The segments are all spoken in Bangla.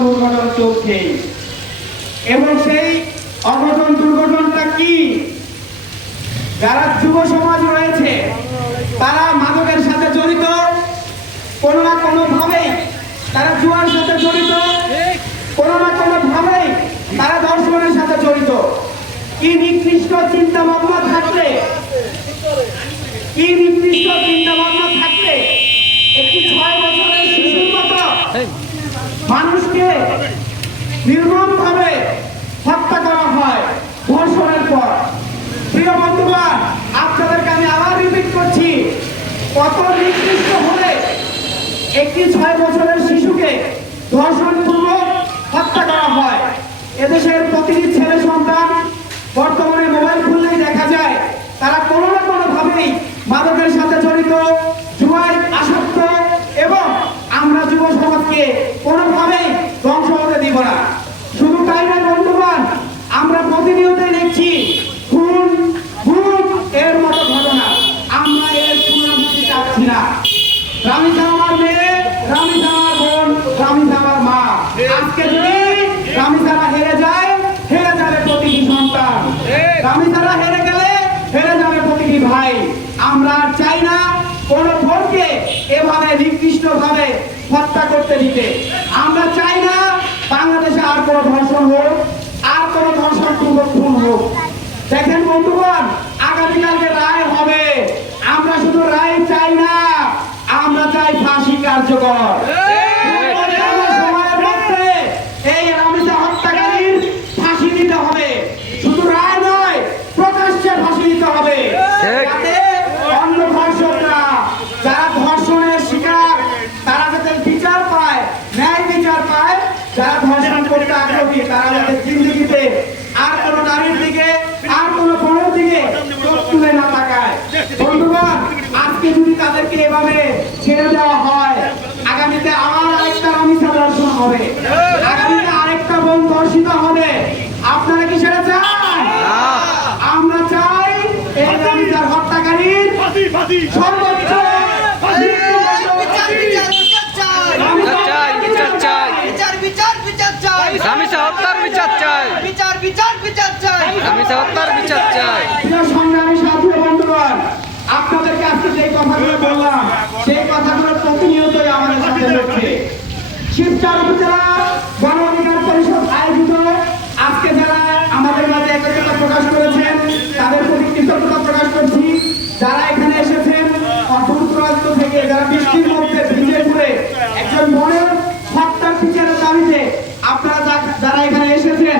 দুর্ঘটনা চলছে। এবং সেই অঘটন দুর্ঘটনাটা কি? যারা যুব সমাজ রয়েছে তারা মাদকের সাথে জড়িত, কোনো না কোনো ভাবেই তারা জুয়ার সাথে জড়িত, কোনো না কোনো ভাবেই তারা ধর্ষণের সাথে জড়িত। কি নিকৃষ্ট চিন্তা ভাবনা থাকলে, কি নিকৃষ্ট চিন্তা ভাবনা থাকলে একটি 6 বছরের শিশুর মতো মানুষকে নির্মমভাবে হত্যা করা হয় ধর্ষণের পর। প্রিয় বন্ধুগণ, আপনাদেরকে আমি আবার রিপিট করছি, কত নিকৃষ্ট হলে একটি 6 বছরের শিশুকে ধর্ষণপূর্বক হত্যা করা হয়। এদেশের প্রতিটি ছেলে সন্তান বর্তমানে মোবাইল খুললেই দেখা যায় তারা কোনো না কোনো ভাবেই মাদকের সাথে জড়িত, জুয়ায় আসক্ত, এবং আমরা যুব সমাজকে কোনোভাবেই ধ্বংস হতে দিব না। শুধু তাই নয় বন্ধুগণ, আমরা প্রতিনিয়তই দেখছি খুন, গুম এর মতো ঘটনা। আমরা এর পুনরাবৃত্তি চাচ্ছি না। রামিসা আমার মেয়ে, রামিসা আমার বোন, রামিসা আমার মা। আজকে যদি রামিসারা হেরে যায়, হেরে যাবে প্রতিটি সন্তান। রামিসারা হেরে গেলে হেরে যাবে প্রতিটি ভাই। আমরা চাই না কোন বোনকে এভাবে নিকৃষ্ট ভাবে হত্যা করতে দিতে। আমরা চাই না বাংলাদেশে আর কোনো ধর্ষণ হোক, আর কোনো ধর্ষণ পূর্বক খুন হোক। দেখেন বন্ধুগণ, আগামীকালকে রায় হবে। আমরা শুধু রায় চাই না, আমরা চাই ফাঁসি কার্যকর। সময়ের মধ্যে এই রামিসা হত্যাকারীর ফাঁসি দিতে হবে। শুধু রায় নয়, প্রকাশ্যে ফাঁসি দিতে হবে, যাতে অন্য ধর্ষকরা, যারা ধর্ষণের শিকার, তারা যাতে বিচার পায়, ন্যায় বিচার পায়। যারা ধর্ষণ করতে আগ্রহী তারা যাতে জিন্দেগিতে আর কোনো নারীর দিকে, আর কোনো বোনের দিকে চোখ তুলে না তাকায়। বন্ধুগণ, আজকে যদি তাদেরকে এভাবে ছেড়ে দেওয়া হয়, আগামীতে আবার আরেকটা রামিসা ধর্ষণ হবে, আগামীতে আরেকটা বোন ধর্ষিত হবে। আপনারা কি সেটা চান? আমরা চাই এই রামিসার হত্যাকারীর সর্বোচ্চ আপনাদেরকে আজকে যে কথাগুলো বললাম, সেই কথাগুলো প্রতিনিয়তই আমাদের সাথে হচ্ছে। শিবচর উপজেলা গণ অধিকার পরিষদ আয়োজিত আজকে যারা আমাদের মাঝে একত্রতা প্রকাশ করেছেন তাদের প্রতি কৃতজ্ঞতা প্রকাশ করছি। যারা এখানে এসেছেন দূর দূরান্ত থেকে, যারা বৃষ্টির মধ্যে ভিজে পড়ে একজন মনের হত্যার বিচারের দাবিতে আপনারা যারা এখানে এসেছেন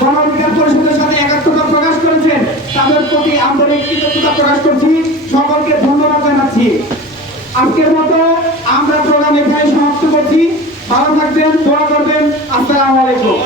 গণ অধিকার পরিষদের সাথে একাত্মতা প্রকাশ করেছেন, তাদের প্রতি আন্তরিক কৃতজ্ঞতা প্রকাশ করছি। সকলকে ধন্যবাদ জানাচ্ছি। আজকের মতো আমরা প্রোগ্রাম এখানে সমাপ্ত করছি। ভালো থাকবেন, দোয়া করবেন। আসসালামু আলাইকুম।